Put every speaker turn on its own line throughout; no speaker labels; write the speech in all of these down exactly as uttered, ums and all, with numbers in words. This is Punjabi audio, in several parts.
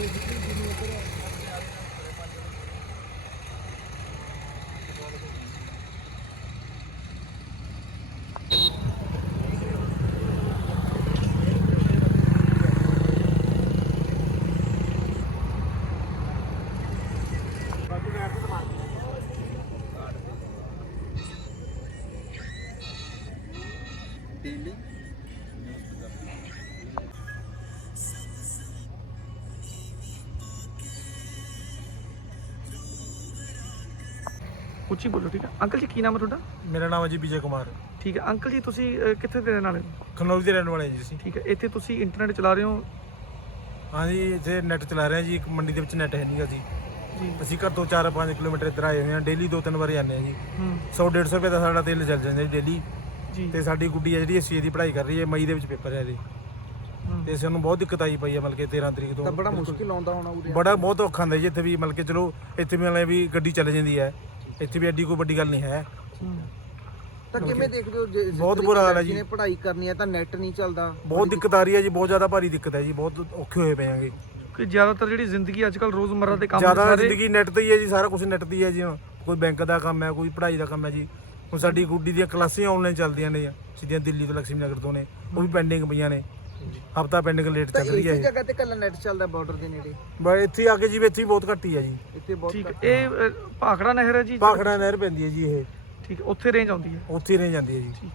डेली
ਉੱਚੀ ਬੋਲੋ ਠੀਕ ਹੈ ਅੰਕਲ ਜੀ। ਕੀ ਨਾਮ ਹੈ ਤੁਹਾਡਾ?
ਮੇਰਾ ਨਾਮ ਹੈ ਜੀ ਵਿਜੇ ਕੁਮਾਰ।
ਠੀਕ ਹੈ ਅੰਕਲ ਜੀ, ਤੁਸੀਂ ਅਹ, ਕਿੱਥੇ ਦੇ ਰਹਿਣ ਵਾਲੇ ਹੋ?
ਖਨੌਰੀ ਦੇ ਰਹਿਣ ਵਾਲੇ ਹਾਂ ਜੀ ਅਸੀਂ।
ਠੀਕ ਹੈ, ਇੱਥੇ ਤੁਸੀਂ ਇੰਟਰਨੈਟ ਚਲਾ ਰਹੇ ਹੋ?
ਹਾਂ ਜੀ, ਇੱਥੇ ਨੈੱਟ ਚਲਾ ਰਹੇ ਹਾਂ ਜੀ। ਇੱਕ ਮੰਡੀ ਦੇ ਵਿੱਚ ਨੈੱਟ ਹੈ ਨਹੀਂਗਾ ਜੀ।
ਜੀ
ਅਸੀਂ ਘਰ ਤੋਂ ਚਾਰ ਪੰਜ ਕਿਲੋਮੀਟਰ ਇੱਧਰ ਆਏ ਹੋਏ ਹਾਂ। ਡੇਲੀ ਦੋ ਤਿੰਨ ਵਾਰ ਜਾਂਦੇ ਹਾਂ ਜੀ।
ਹੂੰ
ਸੌ ਡੇਢ ਸੌ ਰੁਪਏ ਦਾ ਸਾਡਾ ਤੇਲ ਚੱਲ ਜਾਂਦਾ ਜੀ ਡੇਲੀ।
ਜੀ
ਤੇ ਸਾਡੀ ਗੁੱਡੀ ਹੈ ਜਿਹੜੀ ਸੀ ਦੀ ਪੜ੍ਹਾਈ ਕਰ ਰਹੀ ਹੈ। ਮਈ ਦੇ ਵਿੱਚ ਪੇਪਰ ਹੈ ਇਹਦੇ।
ਹੂੰ।
ਤੇ ਸਾਨੂੰ ਬਹੁਤ ਦਿੱਕਤ ਆਈ ਪਈ ਹੈ, ਮਤਲਬ ਕਿ ਤੇਰਾਂ ਤਰੀਕ ਤੋਂ
ਤਾਂ ਬੜਾ ਮੁਸ਼ਕਿਲ ਆਉਂਦਾ ਹੋਣਾ ਉਰੇ।
ਬੜਾ ਬਹੁਤ ਔਖਾ ਹੁੰਦਾ ਜੀ ਇੱਥੇ ਵੀ। ਮਤਲਬ ਕਿ ਚਲੋ ਇੱਥੇ ਵੀ ਮਤਲਬ ਵੀ ਗੱਡੀ ਚੱਲ ਜਾਂਦੀ ਹੈ। ਇੱਥੇ ਵੀ ਐਡੀ ਕੋਈ ਵੱਡੀ ਗੱਲ ਨਹੀਂ ਹੈ।
ਹੂੰ।
ਤਾਂ ਕਿਵੇਂ ਦੇਖਦੇ ਹੋ ਜੇ- ਜਿਸ
ਬਹੁਤ ਬੁਰਾ ਹਾਲ ਹੈ ਜੀ।
ਜਿਹਨੇ ਪੜ੍ਹਾਈ ਕਰਨੀ ਹੈ ਤਾਂ ਨੈਟ ਨਹੀਂ ਚੱਲਦਾ।
ਬਹੁਤ ਦਿੱਕਤ ਆ ਰਹੀ ਹੈ ਜੀ, ਬਹੁਤ ਜ਼ਿਆਦਾ ਭਾਰੀ ਦਿੱਕਤ ਹੈ ਜੀ। ਬਹੁਤ ਔਖੇ ਹੋਏ ਪਏ ਆਂਗੇ।
ਕਿ ਜ਼ਿਆਦਾਤਰ ਜਿਹੜੀ ਜ਼ਿੰਦਗੀ ਅੱਜ ਕੱਲ੍ਹ ਰੋਜ਼ਮਰਰਾ ਦੇ ਕੰਮ
ਜ਼ਿਆਦਾ
ਸਾਰੇ
ਜ਼ਿੰਦਗੀ ਨੈੱਟ ਤੇ ਹੀ ਹੈ ਜੀ। ਸਾਰਾ ਕੁਝ ਨੈੱਟ ਤੇ ਹੀ ਹੈ ਜੀ। ਹੁਣ ਕੋਈ ਬੈਂਕ ਦਾ ਕੰਮ ਹੈ, ਕੋਈ ਪੜ੍ਹਾਈ ਦਾ ਕੰਮ ਹੈ ਜੀ। ਹੁਣ ਸਾਡੀ ਗੁੱਡੀ ਦੀਆਂ ਕਲਾਸਾਂ ਆਨਲਾਈਨ ਚੱਲਦੀਆਂ ਨੇ ਸਿੱਧੀਆਂ ਦਿੱਲੀ ਤੋਂ ਲక్ష్ਮੀ ਨਗਰ ਤੋਂ ਨੇ। ਉਹ ਵੀ ਪੈਂਡਿੰਗ ਪਈਆਂ ਨੇ। ਹਫਤਾ ਪੈਂਡਿੰਗ ਲੇਟ
ਤਾਂ
ਚੱਲ ਰਹੀ ਹੈ
ਇਸੇ
ਇਹ।
ਜਗ੍ਹਾ ਤੇ ਕੱਲਾ ਨੈਟ ਚੱਲਦਾ ਬਾਰਡਰ ਦੇ ਨੇੜੇ।
ਬਸ ਇੱਥੇ ਆ ਕੇ ਜੀ ਇੱਥੇ ਵੀ ਬਹੁਤ ਘੱਟ ਹੀ ਹੈ ਜੀ।
ਇੱਥੇ ਬਹੁਤ
ਠੀਕ ਹੈ।
ਘੱਟ।
ਇਹ ਅਹ, ਭਾਖੜਾ ਨਹਿਰ ਹੈ ਜੀ?
ਭਾਖੜਾ ਨਹਿਰ ਪੈਂਦੀ ਹੈ ਜੀ ਇਹ।
ਠੀਕ ਹੈ, ਉੱਥੇ ਰੇਂਜ ਆਉਂਦੀ ਹੈ?
ਉੱਥੇ ਹੀ ਰਹਿ ਜਾਂਦੀ ਹੈ ਜੀ।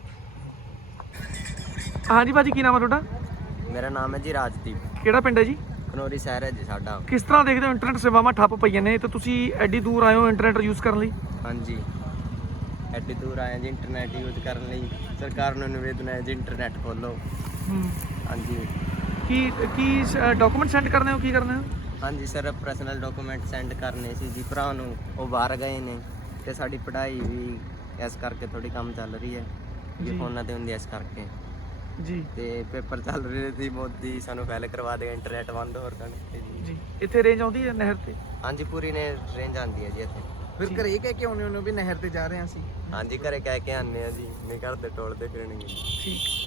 ਹਾਂਜੀ ਭਾਜੀ, ਕੀ ਨਾਮ ਹੈ ਤੁਹਾਡਾ?
ਮੇਰਾ ਨਾਮ ਹੈ ਜੀ ਰਾਜਦੀਪ।
ਕਿਹੜਾ ਪਿੰਡ ਹੈ ਜੀ?
ਖਨੌਰੀ ਸ਼ਹਿਰ ਹੈ ਜੀ ਸਾਡਾ।
ਕਿਸ ਤਰ੍ਹਾਂ ਦੇਖਦੇ ਹੋ ਇੰਟਰਨੈਟ ਸੇਵਾਵਾਂ ਠੱਪ ਪਈਆਂ ਨੇ ਤੇ ਤੁਸੀਂ ਐਡੀ ਦੂਰ ਆਏ ਹੋ ਇੰਟਰਨੈਟ ਯੂਜ਼ ਕਰਨ ਲਈ?
ਹਾਂਜੀ, ਐਡੀ ਦੂਰ ਆਏ ਜੀ ਇੰਟਰਨੈਟ ਯੂਜ਼ ਕਰਨ ਲਈ। ਸਰਕਾਰ ਨੂੰ ਨਿਵੇਦਨ ਹੈ ਜੀ ਇੰਟਰਨੈਟ ਖੋਲ੍ਹੋ।
ਹੂੰ।
ਹਾਂਜੀ
ਕੀ ਕੀ ਡਾਕੂਮੈਂਟ ਸੈਂਡ ਕਰਨੇ ਹੋ? ਕੀ ਕਰਨਾ ਹੈ?
ਹਾਂਜੀ ਸਰ, ਪਰਸਨਲ ਡਾਕੂਮੈਂਟ ਸੈਂਡ ਕਰਨੇ ਸੀ ਜੀ ਭਰਾ ਨੂੰ। ਉਹ ਬਾਹਰ ਗਏ ਨੇ ਤੇ ਸਾਡੀ ਪੜ੍ਹਾਈ ਵੀ ਇਸ ਕਰਕੇ ਥੋੜੀ ਕੰਮ ਚੱਲ ਰਹੀ ਹੈ
ਜੀ।
ਜੀ। ਫੋਨਾਂ ਤੇ ਹੁੰਦੀ ਹੈ ਇਸ ਕਰਕੇ।
ਜੀ
ਤੇ ਪੇਪਰ ਚੱਲ ਰਹੇ ਸੀ। ਮੋਦੀ ਸਾਨੂੰ ਪਹਿਲੇ ਕਰਵਾ ਦੇਗਾ ਇੰਟਰਨੈਟ ਬੰਦ ਹੋਰ ਕਰਨ ਤੇ ਜੀ।
ਜੀ ਇੱਥੇ ਰੇਂਜ ਆਉਂਦੀ ਹੈ ਨਹਿਰ ਤੇ?
ਹਾਂਜੀ, ਪੂਰੀ ਨੇ ਰੇਂਜ ਆਉਂਦੀ ਹੈ ਜੀ ਇੱਥੇ।
ਫਿਰ ਘਰੇ ਕਹਿ ਕੇ ਆਉਣੇ ਉਹਨੂੰ ਵੀ ਨਹਿਰ ਤੇ ਜਾ ਰਹੇ ਹਾਂ ਅਸੀਂ।
ਹਾਂਜੀ, ਘਰੇ ਕਹਿ ਕੇ ਆਉਂਦੇ ਆ ਜੀ। ਨਹੀਂ ਘਰ ਦੇ ਟੋਲਦੇ ਫਿਰਨਗੇ।
ਠੀਕ।